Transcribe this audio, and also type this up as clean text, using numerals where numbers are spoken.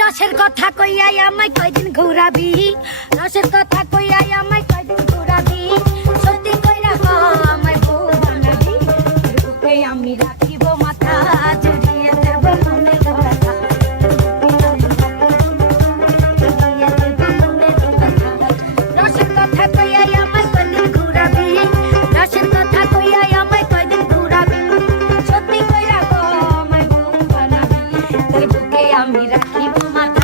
রসের কথা কইয়াই আমায় কয়দিন ঘুরাবি, রসের কথা কইয়াই আমায় কয়দিন ঘুরাবি, সত্যি কইরা ক আমায় বউ বানাবি, বুকে আমি রাখিব মাথা জড়িয়ে দেব মনের কথা, রসের কথা কইয়াই আমায় কয়দিন ঘুরাবি, রসের কথা কইয়াই আমায় কয়দিন ঘুরাবি, সত্যি কইরা ক আমায় বউ বানাবি, তোর বুকে আমি রাখিব মাথা